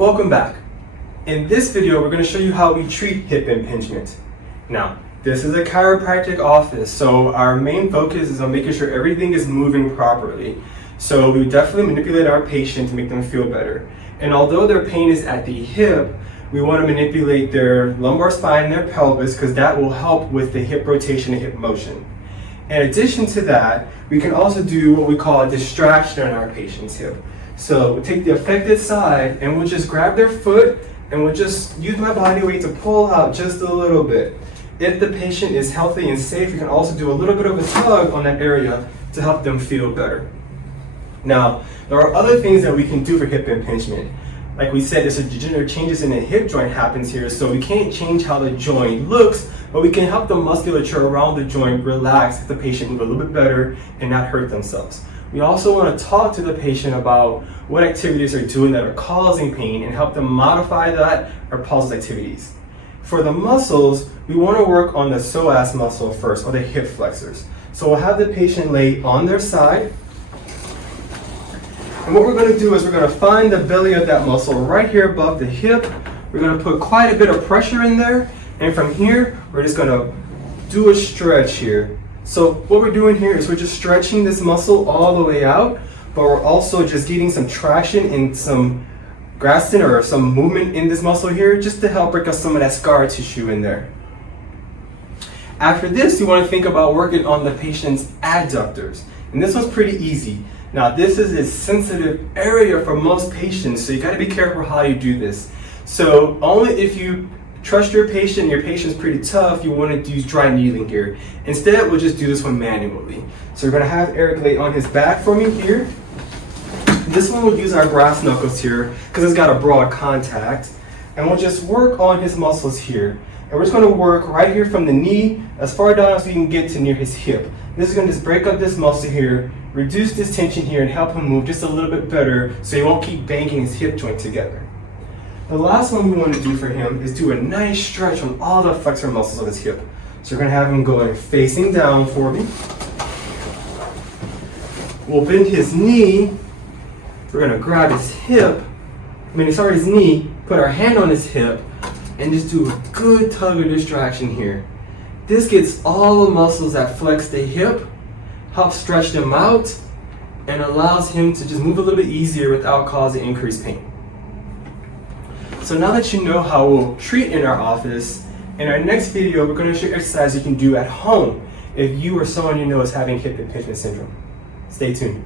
Welcome back. In this video, we're going to show you how we treat hip impingement. Now, this is a chiropractic office, so our main focus is on making sure everything is moving properly. So we definitely manipulate our patient to make them feel better. And although their pain is at the hip, we want to manipulate their lumbar spine and their pelvis because that will help with the hip rotation and hip motion. In addition to that, we can also do what we call a distraction on our patient's hip. So we'll take the affected side and we'll just grab their foot and we'll just use my body weight to pull out just a little bit. If the patient is healthy and safe, we can also do a little bit of a tug on that area to help them feel better. Now, there are other things that we can do for hip impingement. Like we said, there's a degenerative changes in the hip joint happens here, so we can't change how the joint looks, but we can help the musculature around the joint relax if the patient move a little bit better and not hurt themselves. We also want to talk to the patient about what activities they're doing that are causing pain and help them modify that or pause those activities. For the muscles, we want to work on the psoas muscle first, or the hip flexors. So we'll have the patient lay on their side. And what we're going to do is we're going to find the belly of that muscle right here above the hip. We're going to put quite a bit of pressure in there. And from here, we're just going to do a stretch here. So what we're doing here is we're just stretching this muscle all the way out, but we're also just getting some traction and some grafting or some movement in this muscle here just to help break up some of that scar tissue in there. After this, you want to think about working on the patient's adductors. And this one's pretty easy. Now, this is a sensitive area for most patients, so you got to be careful how you do this. So only if you trust your patient, your patient's pretty tough, you want to use dry needling here. Instead, we'll just do this one manually. So we're going to have Eric lay on his back for me here. This one we'll use our brass knuckles here because it's got a broad contact. And we'll just work on his muscles here. And we're just going to work right here from the knee as far down as we can get to near his hip. This is going to just break up this muscle here, reduce this tension here, and help him move just a little bit better so he won't keep banging his hip joint together. The last one we want to do for him is do a nice stretch on all the flexor muscles of his hip. So we're going to have him going facing down for me. We'll bend his knee. We're going to grab his hip, his knee, put our hand on his hip, and just do a good tug or distraction here. This gets all the muscles that flex the hip, helps stretch them out, and allows him to just move a little bit easier without causing increased pain. So now that you know how we'll treat in our office, in our next video we're going to show you exercise you can do at home if you or someone you know is having hip impingement syndrome. Stay tuned.